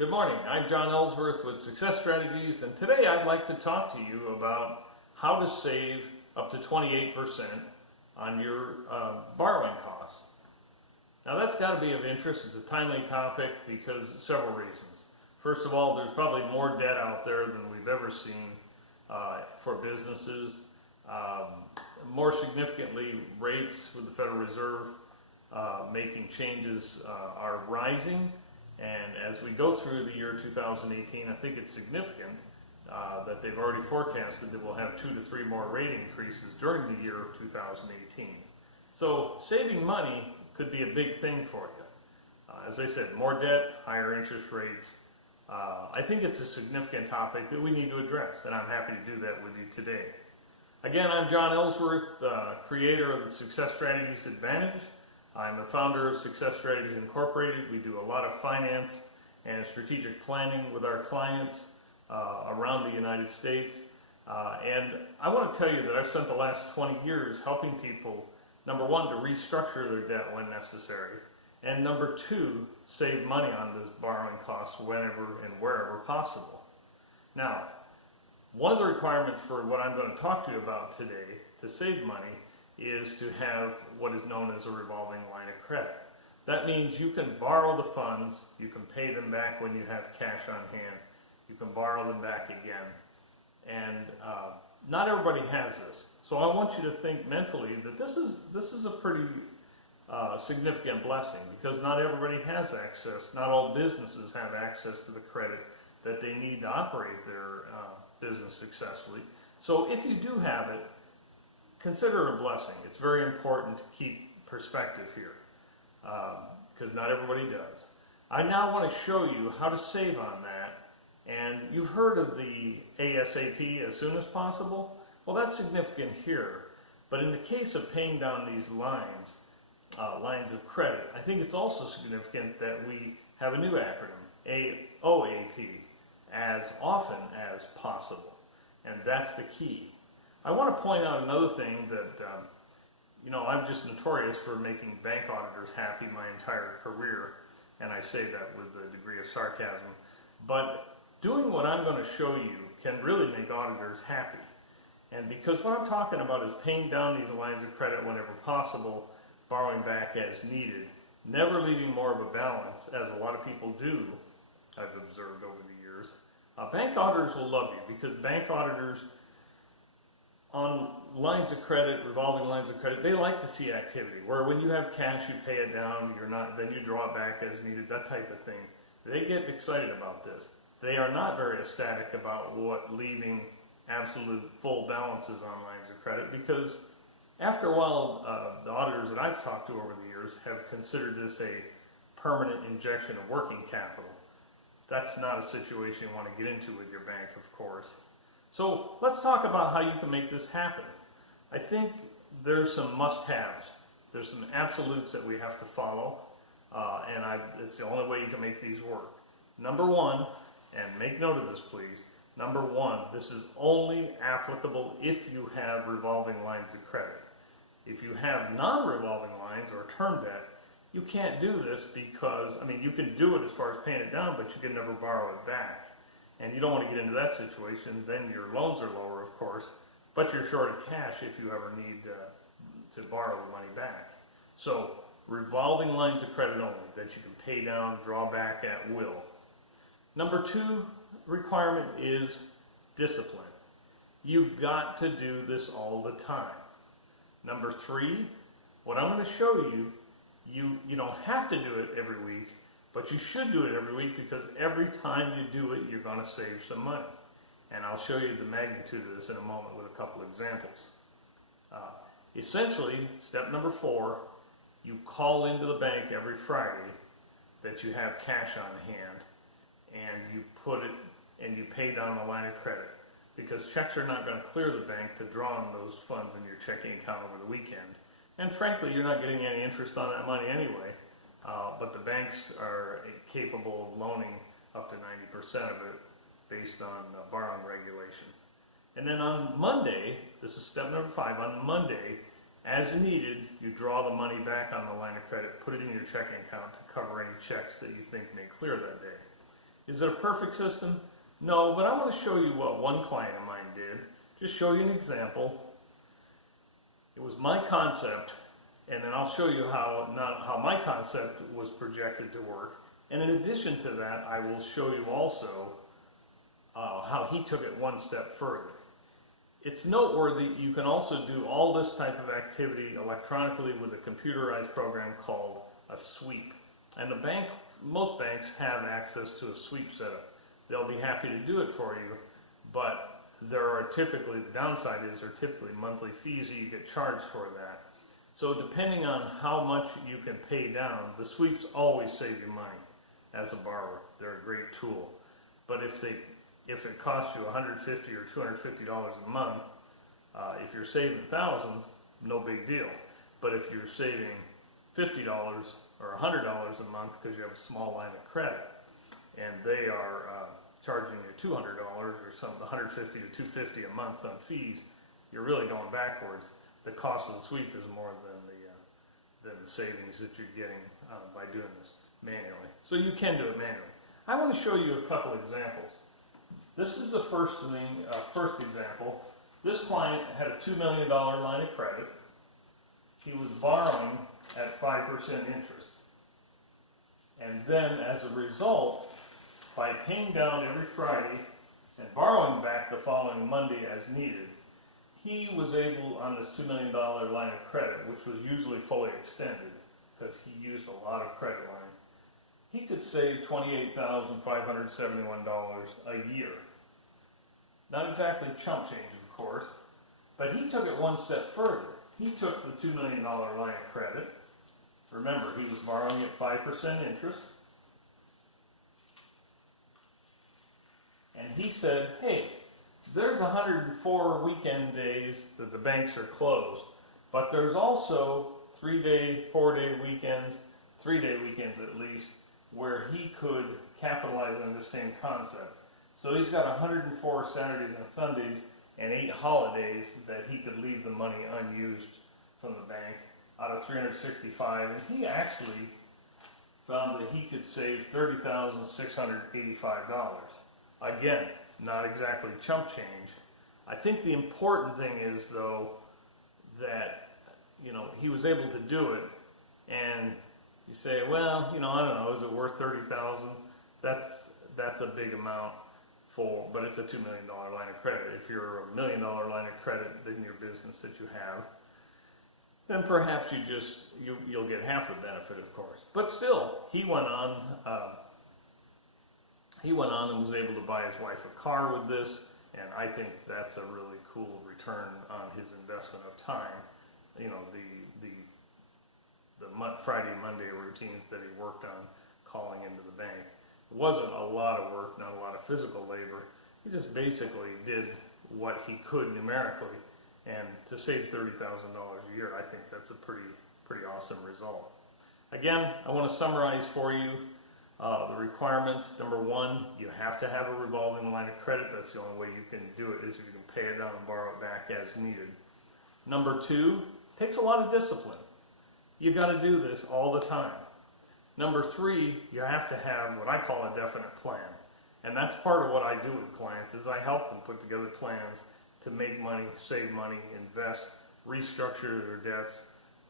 Good morning. I'm John Ellsworth with Success Strategies, and today I'd like to talk to you about how to save up to 28% on your borrowing costs. Now that's got to be of interest. It's a timely topic because of several reasons. First of all, there's probably more debt out there than we've ever seen for businesses. More significantly, rates with the Federal Reserve making changes are rising. And as we go through the year 2018, I think it's significant that they've already forecasted that we'll have 2 to 3 more rate increases during the year of 2018. So saving money could be a big thing for you. As I said, more debt, higher interest rates. I think it's a significant topic that we need to address, and I'm happy to do that with you today. Again, I'm John Ellsworth, creator of the Success Strategies Advantage. I'm the founder of Success Strategies Incorporated. We do a lot of finance and strategic planning with our clients around the United States. And I want to tell you that I've spent the last 20 years helping people, number one, to restructure their debt when necessary, and number two, save money on those borrowing costs whenever and wherever possible. Now, one of the requirements for what I'm going to talk to you about today to save money is to have what is known as a revolving line of credit. That means you can borrow the funds, you can pay them back when you have cash on hand, you can borrow them back again. And not everybody has this. So I want you to think mentally that this is a pretty significant blessing, because not everybody has access, not all businesses have access to the credit that they need to operate their business successfully. So if you do have it, consider it a blessing. It's very important to keep perspective here, because not everybody does. I now want to show you how to save on that. And you've heard of the ASAP, as soon as possible. Well, that's significant here. But in the case of paying down these lines of credit, I think it's also significant that we have a new acronym, AOAP, as often as possible. And that's the key. I want to point out another thing that, I'm just notorious for making bank auditors happy my entire career, and I say that with a degree of sarcasm. But doing what I'm going to show you can really make auditors happy. And because what I'm talking about is paying down these lines of credit whenever possible, borrowing back as needed, never leaving more of a balance, as a lot of people do, I've observed over the years. Bank auditors will love you, because bank auditors on lines of credit, revolving lines of credit, they like to see activity, where when you have cash, you pay it down, then you draw it back as needed, that type of thing. They get excited about this. They are not very ecstatic about leaving absolute full balances on lines of credit, because after a while, the auditors that I've talked to over the years have considered this a permanent injection of working capital. That's not a situation you want to get into with your bank, of course. So let's talk about how you can make this happen. I think there's some must-haves. There's some absolutes that we have to follow, and it's the only way you can make these work. Number one, and make note of this please, number one, this is only applicable if you have revolving lines of credit. If you have non-revolving lines or term debt, you can't do this because, you can do it as far as paying it down, but you can never borrow it back. And you don't want to get into that situation. Then your loans are lower, of course, but you're short of cash if you ever need to borrow the money back. So revolving lines of credit only, that you can pay down, draw back at will. Number two requirement is discipline. You've got to do this all the time. Number three, what I'm going to show you, you don't have to do it every week, but you should do it every week, because every time you do it, you're going to save some money. And I'll show you the magnitude of this in a moment with a couple examples. Essentially, step number 4, you call into the bank every Friday that you have cash on hand, and you put it and you pay down the line of credit, because checks are not going to clear the bank to draw on those funds in your checking account over the weekend. And frankly, you're not getting any interest on that money anyway. But the banks are capable of loaning up to 90% of it based on borrowing regulations. And then on Monday, this is step number 5, on Monday, as needed, you draw the money back on the line of credit, put it in your checking account to cover any checks that you think may clear that day. Is it a perfect system? No, but I want to show you what one client of mine did. Just show you an example. It was my concept, and then I'll show you how my concept was projected to work. And in addition to that, I will show you also how he took it one step further. It's noteworthy you can also do all this type of activity electronically with a computerized program called a sweep. And most banks have access to a sweep setup. They'll be happy to do it for you, but the downside is there are typically monthly fees that you get charged for that. So depending on how much you can pay down, the sweeps always save you money as a borrower. They're a great tool. But if it costs you $150 or $250 a month, if you're saving thousands, no big deal. But if you're saving $50 or $100 a month because you have a small line of credit, and they are charging you $200 or something, $150 to $250 a month on fees, you're really going backwards. The cost of the sweep is more than the savings that you're getting by doing this manually. So you can do it manually. I want to show you a couple examples. This is the first example. This client had a $2 million line of credit. He was borrowing at 5% interest. And then as a result, by paying down every Friday and borrowing back the following Monday as needed, he was able, on this $2 million line of credit, which was usually fully extended because he used a lot of credit line, he could save $28,571 a year. Not exactly chump change, of course, but he took it one step further. He took the $2 million line of credit. Remember, he was borrowing at 5% interest. And he said, hey, there's 104 weekend days that the banks are closed, but there's also 3-day, 4-day weekends, 3-day weekends at least, where he could capitalize on the same concept. So he's got 104 Saturdays and Sundays and 8 holidays that he could leave the money unused from the bank out of 365, and he actually found that he could save $30,685. Again, not exactly chump change. I think the important thing is, though, that he was able to do it, and you say, well, I don't know, is it worth $30,000? That's a big amount but it's a $2 million line of credit. If you're a $1 million line of credit in your business that you have, then perhaps you'll get half the benefit, of course. But still, he went on and was able to buy his wife a car with this, and I think that's a really cool return on his investment of time. The Friday, Monday routines that he worked on calling into the bank. It wasn't a lot of work, not a lot of physical labor. He just basically did what he could numerically, and to save $30,000 a year, I think that's a pretty awesome result. Again, I want to summarize for you the requirements. Number one, you have to have a revolving line of credit. That's the only way you can do it, is if you can pay it down and borrow it back as needed. Number two, takes a lot of discipline. You've got to do this all the time. Number three, you have to have what I call a definite plan. And that's part of what I do with clients, is I help them put together plans to make money, save money, invest, restructure their debts,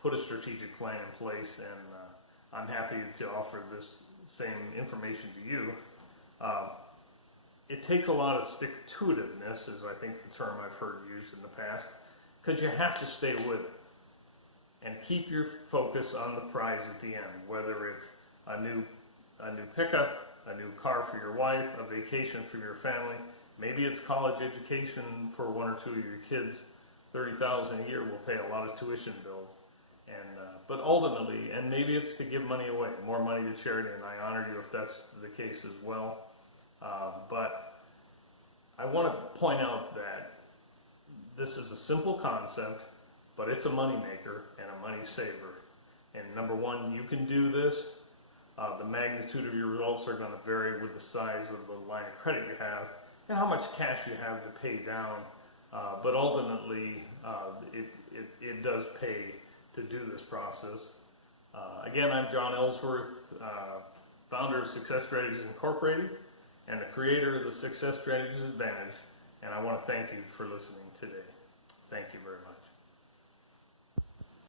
put a strategic plan in place, and I'm happy to offer this same information to you. It takes a lot of stick-to-itiveness, is I think the term I've heard used in the past, because you have to stay with it and keep your focus on the prize at the end, whether it's a new pickup, a new car for your wife, a vacation for your family. Maybe it's college education for one or two of your kids. $30,000 a year will pay a lot of tuition bills. But ultimately, and maybe it's to give money away, more money to charity, and I honor you if that's the case as well. But I want to point out that this is a simple concept, but it's a money maker and a money saver. And number one, you can do this. The magnitude of your results are going to vary with the size of the line of credit you have and how much cash you have to pay down. But ultimately, it does pay to do this process. Again, I'm John Ellsworth, founder of Success Strategies Incorporated. and the creator of the Success Strategies Advantage, and I want to thank you for listening today.